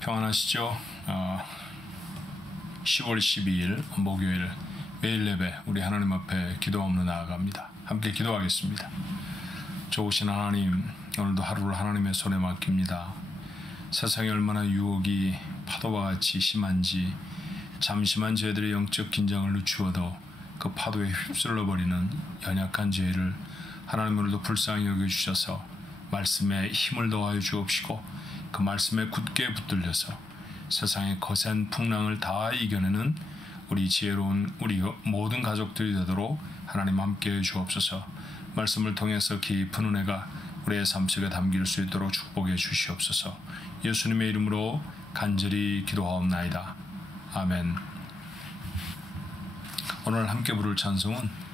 평안하시죠? 10월 12일 목요일 매일 예배 우리 하나님 앞에 기도하며 나아갑니다. 함께 기도하겠습니다. 좋으신 하나님, 오늘도 하루를 하나님의 손에 맡깁니다. 세상에 얼마나 유혹이 파도와 같이 심한지, 잠시만 저희들의 영적 긴장을 늦추어도 그 파도에 휩쓸려 버리는 연약한 저희를 하나님 오늘도 불쌍히 여겨주셔서 말씀에 힘을 더하여 주옵시고, 그 말씀에 굳게 붙들려서 세상의 거센 풍랑을 다 이겨내는 우리 지혜로운 우리 모든 가족들이 되도록 하나님 함께해 주옵소서. 말씀을 통해서 깊은 은혜가 우리의 삶 속에 담길 수 있도록 축복해 주시옵소서. 예수님의 이름으로 간절히 기도하옵나이다. 아멘. 오늘 함께 부를 찬송은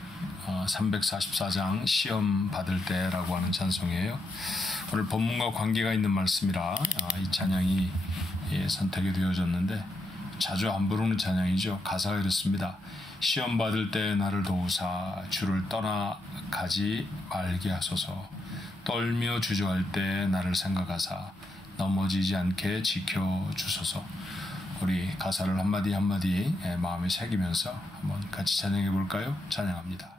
344장 시험 받을 때라고 하는 찬송이에요. 오늘 본문과 관계가 있는 말씀이라 이 찬양이 선택이 되어졌는데 자주 안 부르는 찬양이죠. 가사가 이렇습니다. 시험 받을 때 나를 도우사 주를 떠나가지 말게 하소서. 떨며 주저할 때 나를 생각하사 넘어지지 않게 지켜주소서. 우리 가사를 한마디 한마디 마음에 새기면서 한번 같이 찬양해 볼까요? 찬양합니다.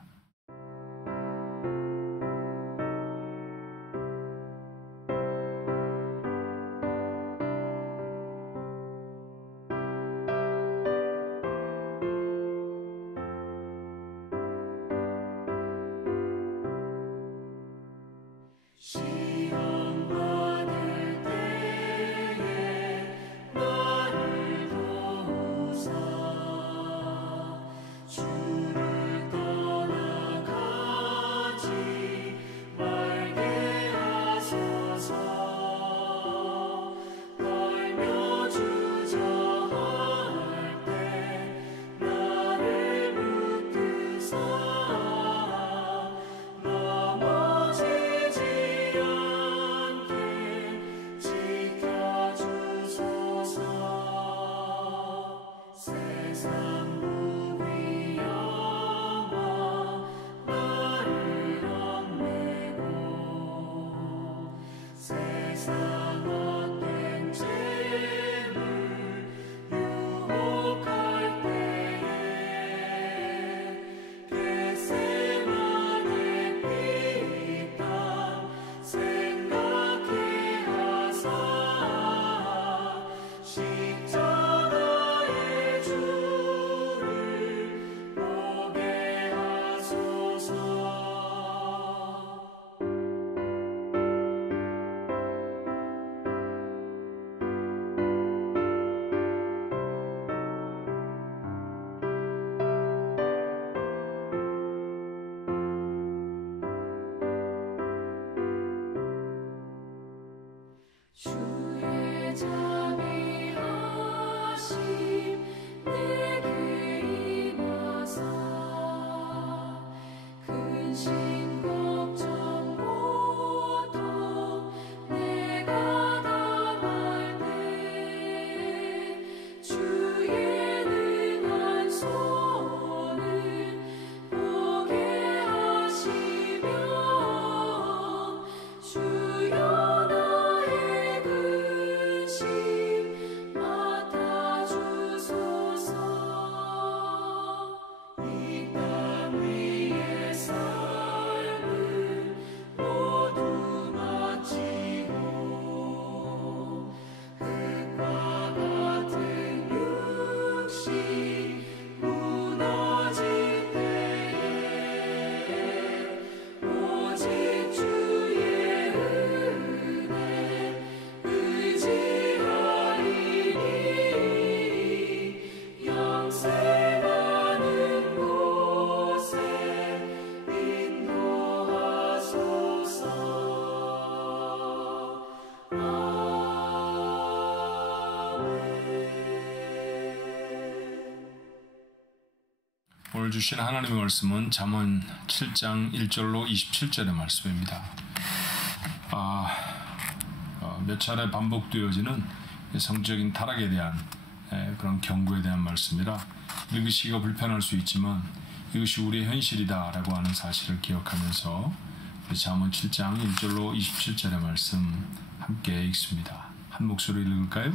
오늘 주신 하나님의 말씀은 잠언 7장 1절로 27절의 말씀입니다. 몇 차례 반복되어지는 성적인 타락에 대한 그런 경고에 대한 말씀이라 읽으시기가 불편할 수 있지만 이것이 우리의 현실이다라고 하는 사실을 기억하면서 잠언 7장 1절로 27절의 말씀 함께 읽습니다. 한 목소리 읽을까요?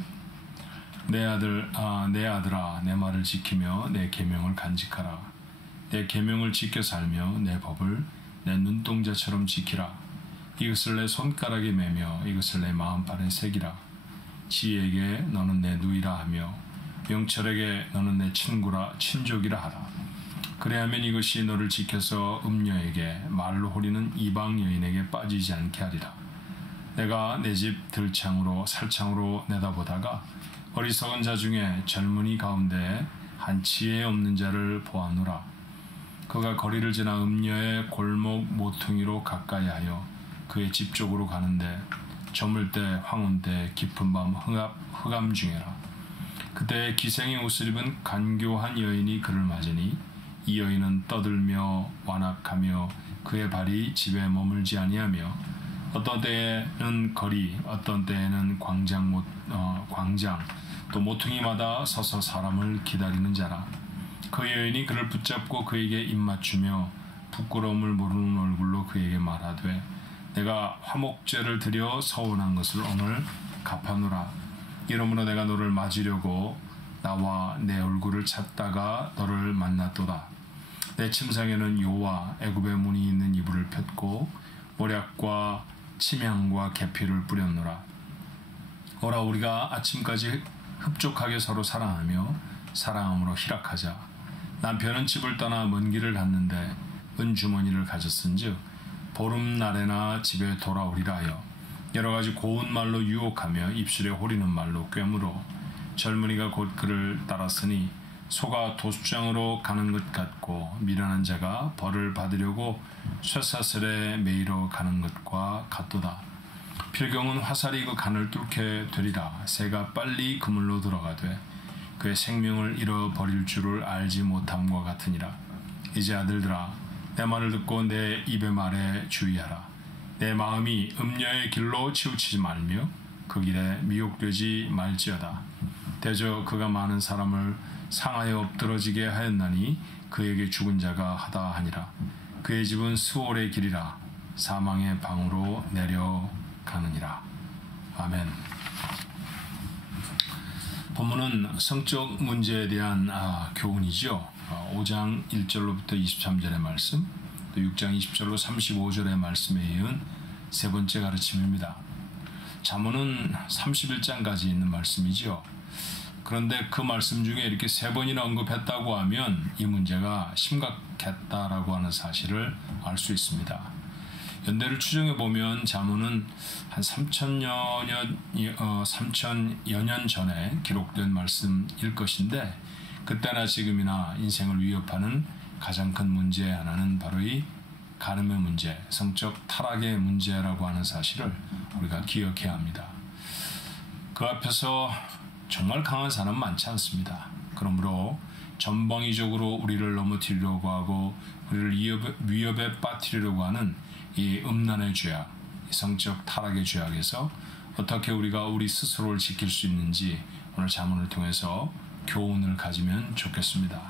내 아들아, 내 말을 지키며 내 계명을 간직하라. 내 계명을 지켜 살며 내 법을 내 눈동자처럼 지키라. 이것을 내 손가락에 매며 이것을 내 마음판에 새기라. 지혜에게 너는 내 누이라 하며 명철에게 너는 내 친족이라 하라. 그래야면 이것이 너를 지켜서 음녀에게 말로 호리는 이방 여인에게 빠지지 않게 하리라. 내가 내 집 들창으로 살창으로 내다보다가 어리석은 자 중에 젊은이 가운데 한 지혜 없는 자를 보아노라. 그가 거리를 지나 음녀의 골목 모퉁이로 가까이하여 그의 집 쪽으로 가는데 저물 때 황혼 때 깊은 밤 흑암 중에라. 그때 기생의 옷을 입은 간교한 여인이 그를 맞으니 이 여인은 떠들며 완악하며 그의 발이 집에 머물지 아니하며 어떤 때에는 거리 어떤 때에는 광장 또 모퉁이마다 서서 사람을 기다리는 자라. 그 여인이 그를 붙잡고 그에게 입맞추며 부끄러움을 모르는 얼굴로 그에게 말하되 내가 화목제를 드려 서운한 것을 오늘 갚아노라. 이러므로 내가 너를 맞으려고 나와 내 얼굴을 찾다가 너를 만났도다. 내 침상에는 요와 애굽의 문이 있는 이불을 폈고 모략과 침향과 계피를 뿌렸노라. 오라 우리가 아침까지 흡족하게 서로 사랑하며 사랑함으로 희락하자. 남편은 집을 떠나 먼 길을 갔는데 은주머니를 가졌은즉 보름날에나 집에 돌아오리라 하여 여러 가지 고운 말로 유혹하며 입술에 호리는 말로 꿰물어 젊은이가 곧 그를 따랐으니 소가 도수장으로 가는 것 같고 미련한 자가 벌을 받으려고 쇠사슬에 매이러 가는 것과 같도다. 필경은 화살이 그 간을 뚫게 되리라. 새가 빨리 그물로 들어가되 그의 생명을 잃어버릴 줄을 알지 못함과 같으니라. 이제 아들들아 내 말을 듣고 내 입의 말에 주의하라. 내 마음이 음녀의 길로 치우치지 말며 그 길에 미혹되지 말지어다. 대저 그가 많은 사람을 상하여 엎드러지게 하였나니 그에게 죽은 자가 하다 하니라. 그의 집은 스올의 길이라 사망의 방으로 내려가느니라. 아멘. 본문은 성적 문제에 대한 교훈이죠. 5장 1절로부터 23절의 말씀, 또 6장 20절로 35절의 말씀에 이은 세 번째 가르침입니다. 잠언은 31장까지 있는 말씀이죠. 그런데 그 말씀 중에 이렇게 세 번이나 언급했다고 하면 이 문제가 심각했다라고 하는 사실을 알 수 있습니다. 연대를 추정해 보면 잠언은 한 3천여 년 전에 기록된 말씀일 것인데 그때나 지금이나 인생을 위협하는 가장 큰 문제 하나는 바로 이 간음의 문제, 성적 타락의 문제라고 하는 사실을 우리가 기억해야 합니다. 그 앞에서 정말 강한 사람은 많지 않습니다. 그러므로 전방위적으로 우리를 넘어뜨리려고 하고 우리를 위협에 빠뜨리려고 하는 이 음란의 죄악, 성적 타락의 죄악에서 어떻게 우리가 우리 스스로를 지킬 수 있는지 오늘 잠언을 통해서 교훈을 가지면 좋겠습니다.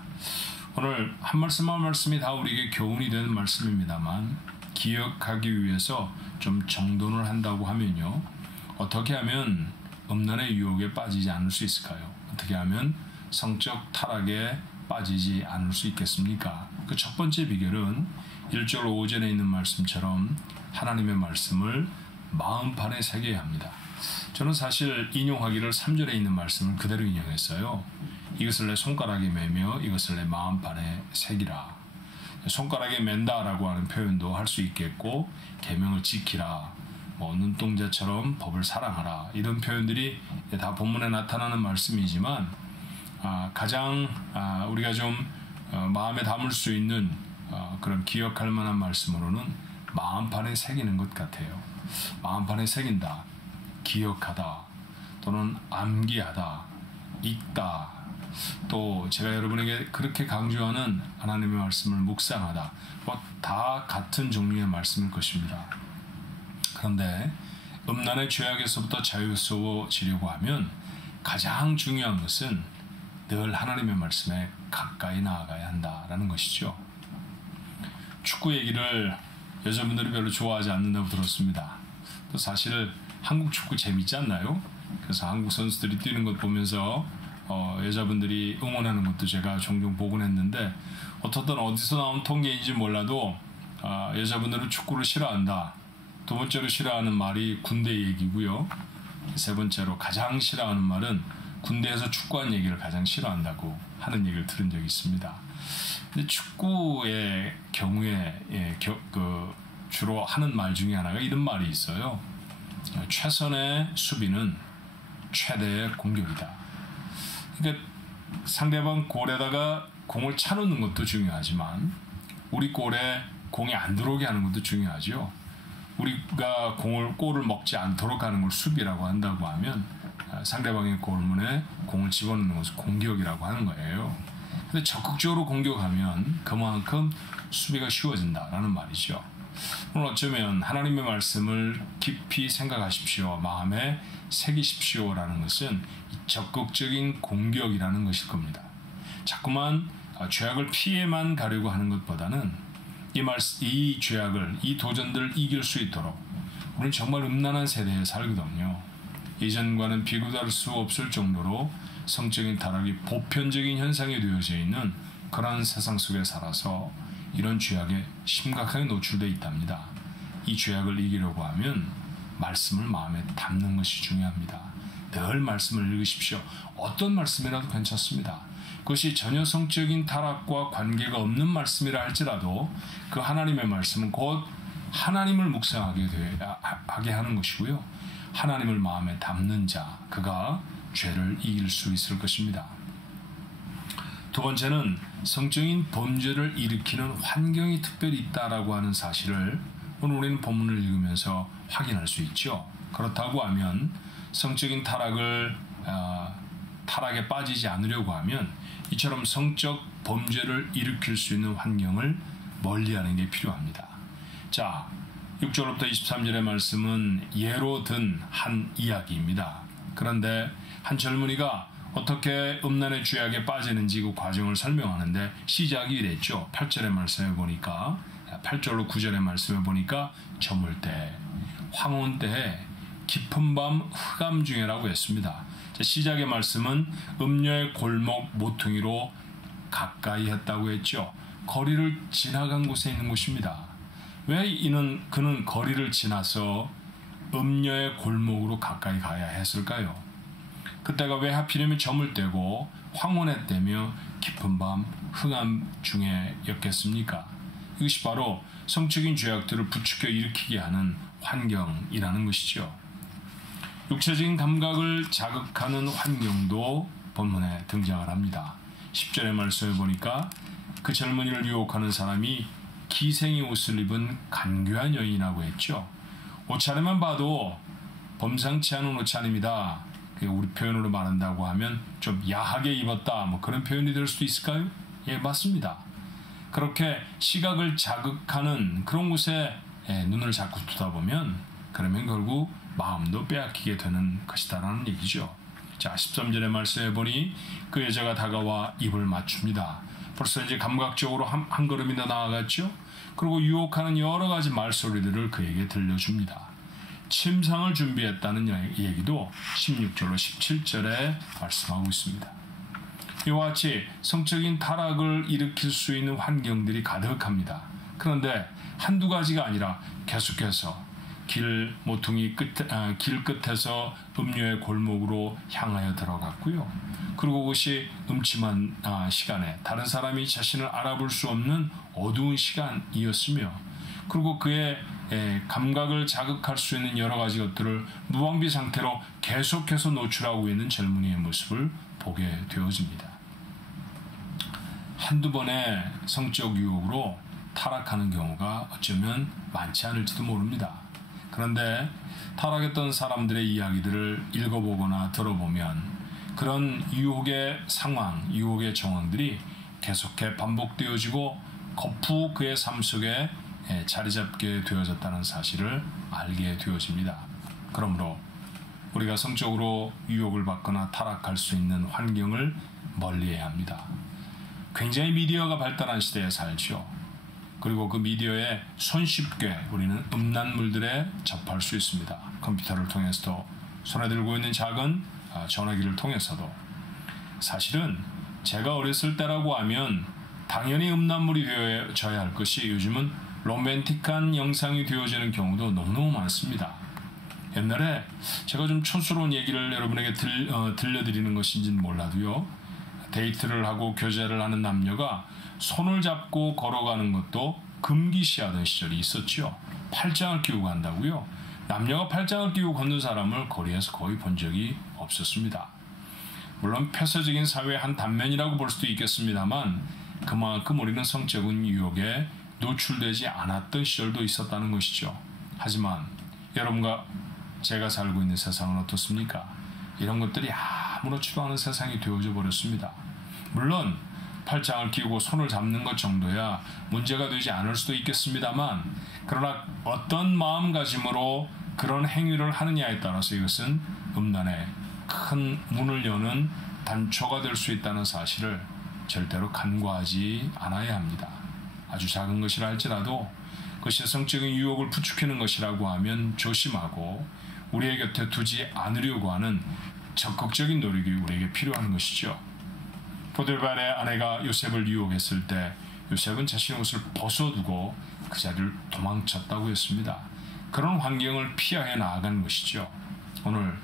오늘 한 말씀 한 말씀이 다 우리에게 교훈이 되는 말씀입니다만 기억하기 위해서 좀 정돈을 한다고 하면요. 어떻게 하면 음란의 유혹에 빠지지 않을 수 있을까요? 어떻게 하면 성적 타락에 빠지지 않을 수 있겠습니까? 그 첫 번째 비결은 1절 5절에 있는 말씀처럼 하나님의 말씀을 마음판에 새겨야 합니다. 저는 사실 인용하기를 3절에 있는 말씀을 그대로 인용했어요. 이것을 내 손가락에 매며 이것을 내 마음판에 새기라. 손가락에 맨다라고 하는 표현도 할 수 있겠고 계명을 지키라, 눈동자처럼 법을 사랑하라, 이런 표현들이 다 본문에 나타나는 말씀이지만 가장 우리가 좀 마음에 담을 수 있는 그런 기억할 만한 말씀으로는 마음판에 새기는 것 같아요. 마음판에 새긴다, 기억하다, 또는 암기하다, 읽다, 또 제가 여러분에게 그렇게 강조하는 하나님의 말씀을 묵상하다, 다 같은 종류의 말씀일 것입니다. 그런데 음란의 죄악에서부터 자유스러워지려고 하면 가장 중요한 것은 늘 하나님의 말씀에 가까이 나아가야 한다라는 것이죠. 축구 얘기를 여자분들이 별로 좋아하지 않는다고 들었습니다. 또 사실 한국 축구 재밌지 않나요? 그래서 한국 선수들이 뛰는 것 보면서 여자분들이 응원하는 것도 제가 종종 보곤 했는데, 어디서 나온 통계인지 몰라도 여자분들은 축구를 싫어한다. 두 번째로 싫어하는 말이 군대 얘기고요. 세 번째로 가장 싫어하는 말은 군대에서 축구한 얘기를 가장 싫어한다고 하는 얘기를 들은 적이 있습니다. 근데 축구의 경우에 주로 하는 말 중에 하나가 이런 말이 있어요. 최선의 수비는 최대의 공격이다. 그러니까 상대방 골에다가 공을 차놓는 것도 중요하지만 우리 골에 공이 안 들어오게 하는 것도 중요하죠. 우리가 골을 먹지 않도록 하는 걸 수비라고 한다고 하면 상대방의 골문에 공을 집어넣는 것을 공격이라고 하는 거예요. 근데 적극적으로 공격하면 그만큼 수비가 쉬워진다라는 말이죠. 오늘 어쩌면 하나님의 말씀을 깊이 생각하십시오. 마음에 새기십시오라는 것은 적극적인 공격이라는 것일 겁니다. 자꾸만 죄악을 피해만 가려고 하는 것보다는 이 죄악을, 이 도전들을 이길 수 있도록 우리는 정말 음란한 세대에 살거든요. 예전과는 비교할 수 없을 정도로 성적인 타락이 보편적인 현상이 되어져 있는 그런 세상 속에 살아서 이런 죄악에 심각하게 노출되어 있답니다. 이 죄악을 이기려고 하면 말씀을 마음에 담는 것이 중요합니다. 늘 말씀을 읽으십시오. 어떤 말씀이라도 괜찮습니다. 그것이 전혀 성적인 타락과 관계가 없는 말씀이라 할지라도 그 하나님의 말씀은 곧 하나님을 묵상하게 하는 것이고요. 하나님을 마음에 담는 자, 그가 죄를 이길 수 있을 것입니다. 두 번째는 성적인 범죄를 일으키는 환경이 특별히 있다라고 하는 사실을 오늘 우리는 본문을 읽으면서 확인할 수 있죠. 그렇다고 하면 성적인 타락에 빠지지 않으려고 하면 이처럼 성적 범죄를 일으킬 수 있는 환경을 멀리하는 게 필요합니다. 자, 6절부터 23절의 말씀은 예로 든 한 이야기입니다. 그런데 한 젊은이가 어떻게 음란의 죄악에 빠지는지 그 과정을 설명하는데 시작이 이랬죠. 8절의 말씀에 보니까 8절로 9절의 말씀에 보니까 저물 때, 황혼 때에 깊은 밤 흑암 중에라고 했습니다. 시작의 말씀은 음녀의 골목 모퉁이로 가까이 했다고 했죠. 거리를 지나간 곳에 있는 곳입니다. 왜 그는 거리를 지나서 음녀의 골목으로 가까이 가야 했을까요? 그때가 왜 하필이면 저물 때고 황혼의 때며 깊은 밤 흑암 중에였겠습니까? 이것이 바로 성적인 죄악들을 부추겨 일으키게 하는 환경이라는 것이죠. 육체적인 감각을 자극하는 환경도 본문에 등장을 합니다. 10절의 말씀을 보니까 그 젊은이를 유혹하는 사람이 기생의 옷을 입은 간교한 여인이라고 했죠. 옷차림만 봐도 범상치 않은 옷차림이다. 우리 표현으로 말한다고 하면 좀 야하게 입었다, 뭐 그런 표현이 될 수도 있을까요? 예, 맞습니다. 그렇게 시각을 자극하는 그런 곳에 눈을 자꾸 두다 보면 그러면 결국 마음도 빼앗기게 되는 것이다라는 얘기죠. 자, 13절의 말씀에 보니 그 여자가 다가와 입을 맞춥니다. 벌써 이제 감각적으로 한 걸음이 더 나아갔죠. 그리고 유혹하는 여러 가지 말소리들을 그에게 들려줍니다. 침상을 준비했다는 얘기도 16절로 17절에 말씀하고 있습니다. 이와 같이 성적인 타락을 일으킬 수 있는 환경들이 가득합니다. 그런데 한두 가지가 아니라 계속해서 길 끝에서 음료의 골목으로 향하여 들어갔고요. 그리고 그것이 음침한 시간에 다른 사람이 자신을 알아볼 수 없는 어두운 시간이었으며, 그리고 그의 감각을 자극할 수 있는 여러 가지 것들을 무방비 상태로 계속해서 노출하고 있는 젊은이의 모습을 보게 되어집니다. 한두 번의 성적 유혹으로 타락하는 경우가 어쩌면 많지 않을지도 모릅니다. 그런데 타락했던 사람들의 이야기들을 읽어보거나 들어보면 그런 유혹의 상황, 유혹의 정황들이 계속해 반복되어지고 거푸 그의 삶 속에 자리 잡게 되어졌다는 사실을 알게 되어집니다. 그러므로 우리가 성적으로 유혹을 받거나 타락할 수 있는 환경을 멀리해야 합니다. 굉장히 미디어가 발달한 시대에 살죠. 그리고 그 미디어에 손쉽게 우리는 음란물들에 접할 수 있습니다. 컴퓨터를 통해서도 손에 들고 있는 작은 전화기를 통해서도. 사실은 제가 어렸을 때라고 하면 당연히 음란물이 되어져야 할 것이 요즘은 로맨틱한 영상이 되어지는 경우도 너무너무 많습니다. 옛날에 제가 좀 촌스러운 얘기를 여러분에게 들려드리는 것인지는 몰라도요, 데이트를 하고 교제를 하는 남녀가 손을 잡고 걸어가는 것도 금기시하던 시절이 있었죠. 팔짱을 끼고 간다고요? 남녀가 팔짱을 끼고 걷는 사람을 거리에서 거의 본 적이 없었습니다. 물론 폐쇄적인 사회의 한 단면이라고 볼 수도 있겠습니다만 그만큼 우리는 성적인 유혹에 노출되지 않았던 시절도 있었다는 것이죠. 하지만 여러분과 제가 살고 있는 세상은 어떻습니까? 이런 것들이 아무렇지도 않은 세상이 되어져 버렸습니다. 물론 팔짱을 끼고 손을 잡는 것 정도야 문제가 되지 않을 수도 있겠습니다만, 그러나 어떤 마음가짐으로 그런 행위를 하느냐에 따라서 이것은 음란의 큰 문을 여는 단초가 될 수 있다는 사실을 절대로 간과하지 않아야 합니다. 아주 작은 것이라 할지라도 그것이 성적인 유혹을 부추기는 것이라고 하면 조심하고 우리의 곁에 두지 않으려고 하는 적극적인 노력이 우리에게 필요한 것이죠. 보디발의 아내가 요셉을 유혹했을 때 요셉은 자신의 옷을 벗어두고 그 자리를 도망쳤다고 했습니다. 그런 환경을 피하여 나아간 것이죠. 오늘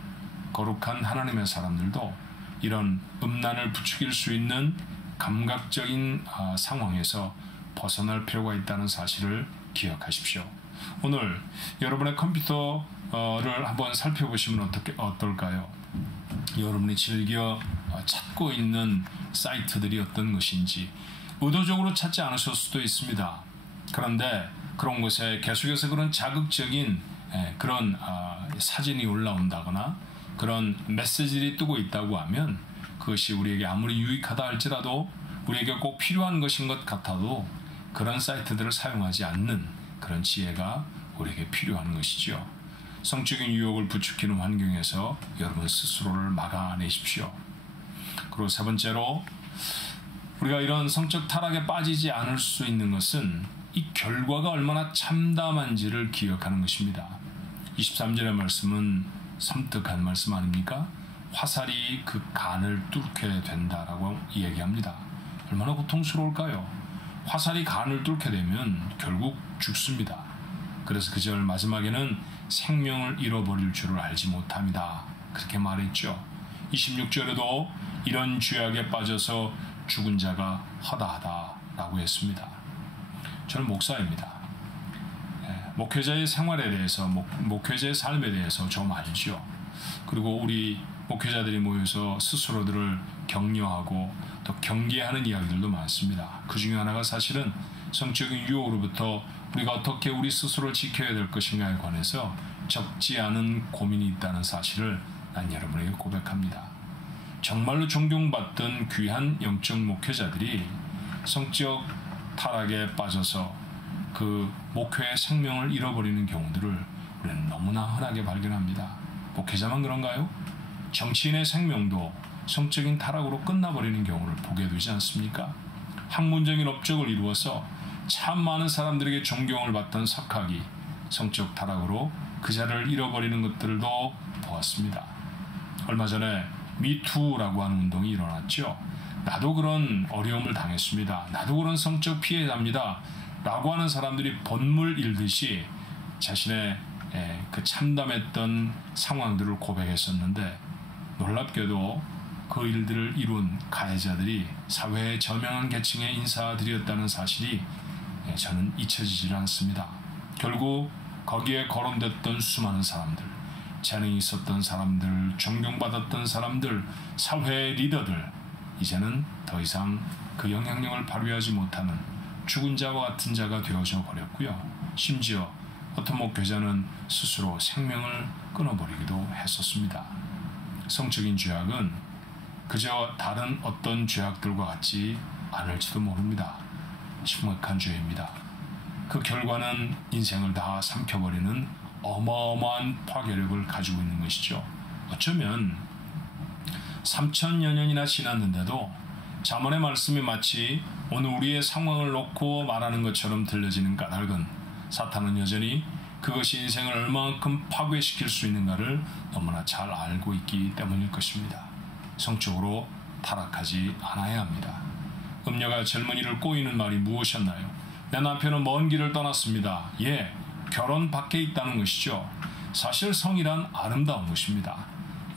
거룩한 하나님의 사람들도 이런 음란을 부추길 수 있는 감각적인 상황에서 벗어날 필요가 있다는 사실을 기억하십시오. 오늘 여러분의 컴퓨터를 한번 살펴보시면 어떨까요? 여러분이 즐겨 찾고 있는 사이트들이 어떤 것인지 의도적으로 찾지 않으실 수도 있습니다. 그런데 그런 곳에 계속해서 그런 자극적인 그런 사진이 올라온다거나 그런 메시지들이 뜨고 있다고 하면 그것이 우리에게 아무리 유익하다 할지라도 우리에게 꼭 필요한 것인 것 같아도 그런 사이트들을 사용하지 않는 그런 지혜가 우리에게 필요한 것이죠. 성적인 유혹을 부추기는 환경에서 여러분 스스로를 막아내십시오. 그리고 세 번째로 우리가 이런 성적 타락에 빠지지 않을 수 있는 것은 이 결과가 얼마나 참담한지를 기억하는 것입니다. 23절의 말씀은 섬뜩한 말씀 아닙니까? 화살이 그 간을 뚫게 된다라고 이야기합니다. 얼마나 고통스러울까요? 화살이 간을 뚫게 되면 결국 죽습니다. 그래서 그 절 마지막에는 생명을 잃어버릴 줄을 알지 못합니다. 그렇게 말했죠. 26절에도 이런 죄악에 빠져서 죽은 자가 허다하다라고 했습니다. 저는 목사입니다. 목회자의 생활에 대해서, 목회자의 삶에 대해서 좀 알죠. 그리고 우리 목회자들이 모여서 스스로들을 격려하고 또 경계하는 이야기들도 많습니다. 그 중에 하나가 사실은 성적인 유혹으로부터 우리가 어떻게 우리 스스로를 지켜야 될 것인가에 관해서 적지 않은 고민이 있다는 사실을 난 여러분에게 고백합니다. 정말로 존경받던 귀한 영적 목회자들이 성적 타락에 빠져서 그 목회의 생명을 잃어버리는 경우들을 우리는 너무나 흔하게 발견합니다. 목회자만 그런가요? 정치인의 생명도 성적인 타락으로 끝나버리는 경우를 보게 되지 않습니까? 학문적인 업적을 이루어서 참 많은 사람들에게 존경을 받던 석학이 성적 타락으로 그 자리를 잃어버리는 것들도 보았습니다. 얼마 전에 미투라고 하는 운동이 일어났죠. 나도 그런 어려움을 당했습니다. 나도 그런 성적 피해자입니다. 라고 하는 사람들이 본물 일듯이 자신의 그 참담했던 상황들을 고백했었는데, 놀랍게도 그 일들을 이룬 가해자들이 사회의 저명한 계층의 인사들이었다는 사실이 저는 잊혀지질 않습니다. 결국 거기에 거론됐던 수많은 사람들, 재능이 있었던 사람들, 존경받았던 사람들, 사회의 리더들, 이제는 더 이상 그 영향력을 발휘하지 못하는 죽은 자와 같은 자가 되어져 버렸고요. 심지어 어떤 목회자는 스스로 생명을 끊어버리기도 했었습니다. 성적인 죄악은 그저 다른 어떤 죄악들과 같지 않을지도 모릅니다. 심각한 죄입니다. 그 결과는 인생을 다 삼켜버리는 어마어마한 파괴력을 가지고 있는 것이죠. 어쩌면 3000여 년이나 지났는데도 잠언의 말씀이 마치 오늘 우리의 상황을 놓고 말하는 것처럼 들려지는 까닭은 사탄은 여전히 그것이 인생을 얼마만큼 파괴시킬 수 있는가를 너무나 잘 알고 있기 때문일 것입니다. 성적으로 타락하지 않아야 합니다. 음녀가 젊은이를 꼬이는 말이 무엇이었나요? 내 남편은 먼 길을 떠났습니다. 예, 결혼 밖에 있다는 것이죠. 사실 성이란 아름다운 것입니다.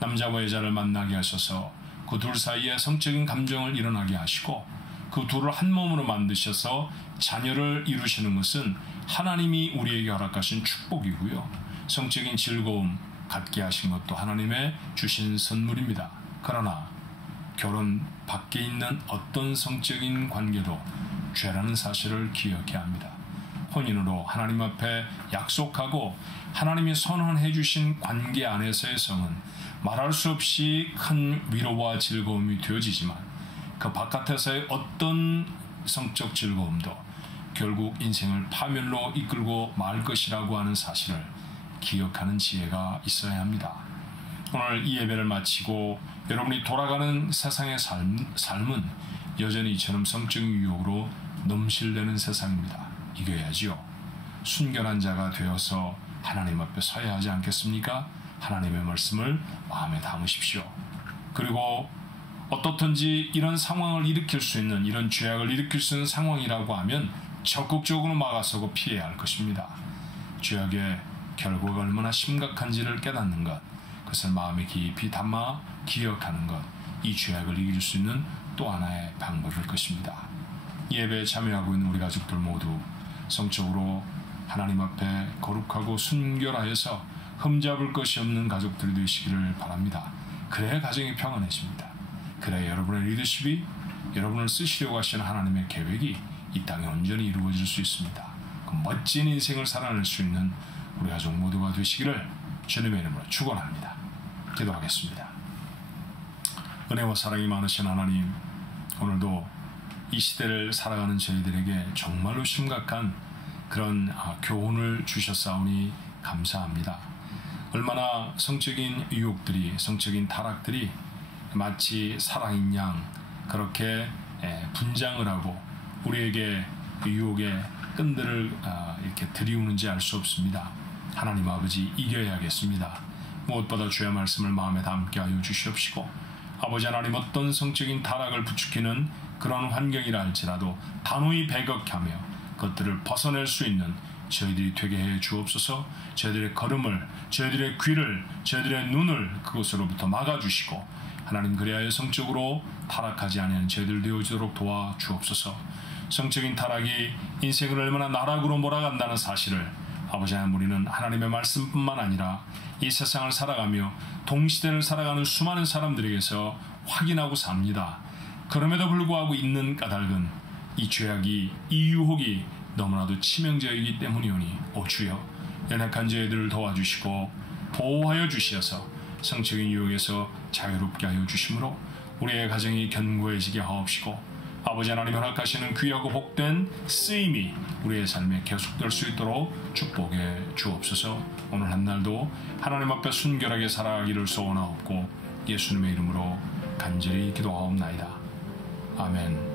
남자와 여자를 만나게 하셔서 그 둘 사이에 성적인 감정을 일어나게 하시고 그 둘을 한 몸으로 만드셔서 자녀를 이루시는 것은 하나님이 우리에게 허락하신 축복이고요. 성적인 즐거움 갖게 하신 것도 하나님의 주신 선물입니다. 그러나 결혼 밖에 있는 어떤 성적인 관계도 죄라는 사실을 기억해야 합니다. 혼인으로 하나님 앞에 약속하고 하나님이 선언해 주신 관계 안에서의 성은 말할 수 없이 큰 위로와 즐거움이 되어지지만 그 바깥에서의 어떤 성적 즐거움도 결국 인생을 파멸로 이끌고 말 것이라고 하는 사실을 기억하는 지혜가 있어야 합니다. 오늘 이 예배를 마치고 여러분이 돌아가는 세상의 삶은 여전히 이처럼 성적인 유혹으로 넘실대는 세상입니다. 이겨야지요. 순결한 자가 되어서 하나님 앞에 서야 하지 않겠습니까? 하나님의 말씀을 마음에 담으십시오. 그리고 어떻든지 이런 상황을 일으킬 수 있는, 이런 죄악을 일으킬 수 있는 상황이라고 하면 적극적으로 막아서고 피해야 할 것입니다. 죄악의 결과가 얼마나 심각한지를 깨닫는 것, 그것을 마음에 깊이 담아 기억하는 것, 이 죄악을 이길 수 있는 또 하나의 방법일 것입니다. 예배에 참여하고 있는 우리 가족들 모두 성적으로 하나님 앞에 거룩하고 순결하여서 흠잡을 것이 없는 가족들이 되시기를 바랍니다. 그래야 가정이 평안해집니다. 그래야 여러분의 리더십이, 여러분을 쓰시려고 하시는 하나님의 계획이 이 땅에 온전히 이루어질 수 있습니다. 그 멋진 인생을 살아낼 수 있는 우리 가족 모두가 되시기를 주님의 이름으로 축원합니다. 기도하겠습니다. 은혜와 사랑이 많으신 하나님, 오늘도 이 시대를 살아가는 저희들에게 정말로 심각한 그런 교훈을 주셨사오니 감사합니다. 얼마나 성적인 유혹들이, 성적인 타락들이 마치 사랑인 양 그렇게 분장을 하고 우리에게 유혹의 끈들을 이렇게 들이우는지 알 수 없습니다. 하나님 아버지, 이겨야겠습니다. 무엇보다 주의 말씀을 마음에 담게 하여 주시옵시고, 아버지 하나님, 어떤 성적인 타락을 부추기는 그런 환경이라 할지라도 단호히 배격하며 그것들을 벗어낼 수 있는 저희들이 되게 해 주옵소서. 저희들의 걸음을, 저희들의 귀를, 저희들의 눈을 그것으로부터 막아주시고, 하나님, 그리하여 성적으로 타락하지 않은 저희들 되어지도록 도와 주옵소서. 성적인 타락이 인생을 얼마나 나락으로 몰아간다는 사실을 아버지 하나님, 우리는 하나님의 말씀뿐만 아니라 이 세상을 살아가며 동시대를 살아가는 수많은 사람들에게서 확인하고 삽니다. 그럼에도 불구하고 있는 까닭은 이 죄악이, 이 유혹이 너무나도 치명적이기 때문이오니, 오 주여, 연약한 저희들을 도와주시고 보호하여 주시어서 성적인 유혹에서 자유롭게 하여 주심으로 우리의 가정이 견고해지게 하옵시고, 아버지 하나님 허락하시는 귀하고 복된 쓰임이 우리의 삶에 계속될 수 있도록 축복해 주옵소서. 오늘 한날도 하나님 앞에 순결하게 살아가기를 소원하옵고 예수님의 이름으로 간절히 기도하옵나이다. 아멘.